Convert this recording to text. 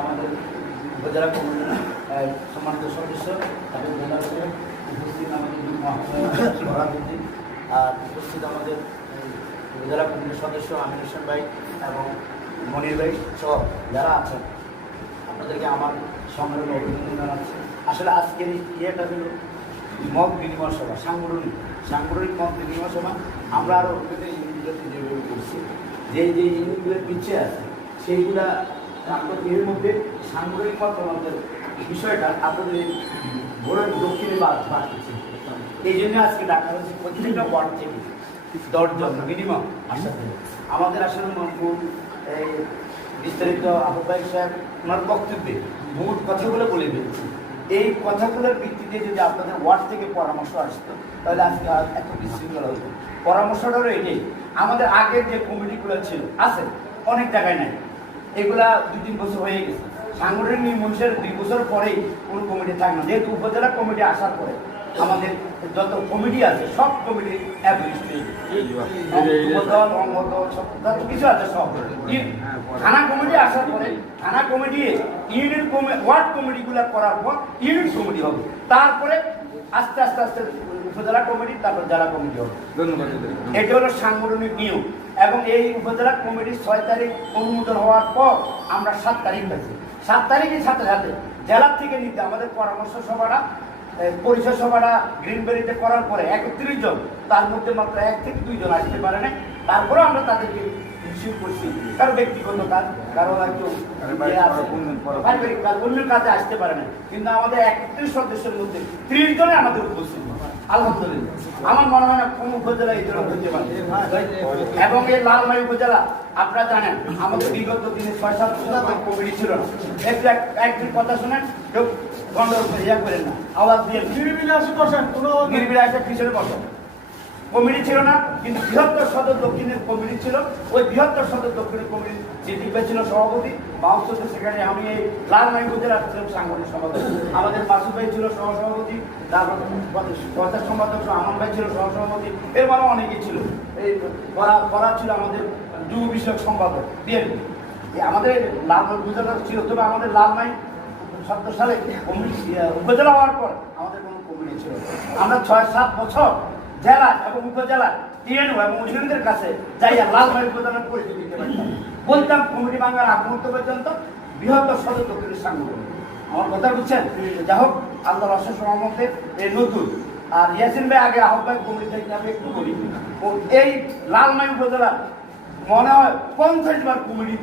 আমাদের উপজেলা সম্মানিত সদস্য, তাদের জেলা উপস্থিত আমাদের সভাপতি আর উপস্থিত আমাদের উপজেলা কমিটির সদস্য আমির হোসেন ভাই এবং মনির ভাই সহ যারা আছেন, আপনাদেরকে আমার সংগ্রামে অভিনন্দন জানাচ্ছি। আসলে আজকের ইয়েটা হলো মত বিনিময় সভা, সাংগঠনিক সাংগঠনিক মত বিনিময় সভা। আমরা আরও ইউনিটগুলোতে যেভাবে করছি যে যে ইউনিটগুলো পিছিয়ে আছে, সেইগুলা আমরা এর মধ্যে সাংগঠনিক মত আমাদের বিষয়টা আপনাদের বোর্ডের দক্ষিণে বাদ বাদ এই জন্য আজকে ডাকা হচ্ছে প্রত্যেকটা ওয়ার্ড থেকে দশজন মিনিমাম আসাতে আমাদের আসলে মনপুর বিস্তারিত আহ্বায়ক সাহেব, ওনার বক্তব্যে মূল কথাগুলো বলে দিচ্ছি এই কথাগুলোর ভিত্তিতে যদি আপনাদের ওয়ার্ড থেকে পরামর্শ আসতো, তাহলে আজকে এত বিশৃঙ্খলা হতো। পরামর্শটা হলো এটাই। আমাদের আগের যে কমিটিগুলো ছিল, আছে, অনেক জায়গায় নাই। এগুলা দুই তিন বছর হয়ে গেছে। সাংগঠনিক মঞ্চের দুই বছর পরেই কোনো কমিটি থাকে না। যেহেতু উপজেলা কমিটি আসার পরে আমাদের যত কমিটি আছে সব কমিটি হয়ে অঙ্গদল সব যত কিছু আছে সব। ই- থানা কমিটি আসার পরে থানা কমিটি ইউনিট কমিটি ওয়ার্ড কমিটিগুলো করার পর ইউনিট কমিটি হবে। তারপরে আস্তে আস্তে আস্তে উপজেলা কমিটি তারপর জেলা কমিটি হবে। ধন্যবাদ এটি হলো সাংগঠনিক নিয়োগ। এবং এই উপজেলা কমিটির ছয় তারিখ অনুমোদন হওয়ার পর আমরা সাত তারিখ পেয়েছি। সাত তারিখের সাথে সাথে জেলার থেকে নিতে আমাদের পরামর্শ সভাটা পরিষদ সভাটা গ্রিনবেরিতে করার পরে একত্রিশ জন তার মধ্যে মাত্র এক থেকে দুইজন আসতে পারে না তারপরে আমরা তাদেরকে রিসিভ করছি। কারও ব্যক্তিগত কাজ কারও ভাই, ইয়ে পারিবারিক কাজ অন্য কাজে আসতে পারে না। কিন্তু আমাদের একত্রিশ সদস্যের মধ্যে ত্রিশ জনে আমাদের উপস্থিত। আলহামদুলিল্লাহ। আমার মনে হয় না কোন উপজেলা এই ধরনের হতে পারে। এবং এই লালমাই উপজেলা আপনারা জানেন আমাদের বিগত দিনে ছয় সাত কমিটি ছিল না। একটু এক- একদিন কথা শুনেন কেউ গন্ডগোল ইয়া করেন না। আওয়াজ দিয়ে নিরিবিলি আসি বসেন কোনো নির্বিড়ে একটা পিছনে বসো কমিটি ছিল না, কিন্তু বৃহত্তর সদর দক্ষিণের কমিটি ছিল। ওই বৃহত্তর সদর দক্ষিণের কমিটি ভাই ছিল সভাপতি মাহসুদ সেখানে আমি এই লালমাই উপজেলার ছিলাম সাংগঠনিক সম্পাদক আমাদের মাসুদ ভাই ছিল সহসভাপতি, তারপর সম্পাদক আমান ভাই ছিল সহসভাপতি এরপর অনেকেই ছিল। এই করা ছিল আমাদের যুব বিষয়ক সম্পাদক, বিএনপি। আমাদের লালমাই উপজেলা ছিল, তবে আমাদের লালমাই সত্তর সালে উপজেলা হওয়ার পর আমাদের কোনো কমিটি ছিল। আমরা ছয় সাত বছর জেলা এবং উপজেলা টিএনও এবং মুসলিমদের কাছে যাইয়া লালমাই উপজেলার পরিচয় দিতে পারতাম বলতাম কমিটি বাংলার মুহূর্ত পর্যন্ত বৃহত্তর সদর দক্ষিণের সাংগঠনিক আমার কথা বুঝছেন? যা হোক আল্লাহ রসের সহমতে এই নতুন আর ইয়াসিন ভাই আগে আহ্বায়ক কমিটি থেকে আমি একটু বলি। এই লালমাই উপজেলা মনে হয় পঞ্চাশ বার কমিটি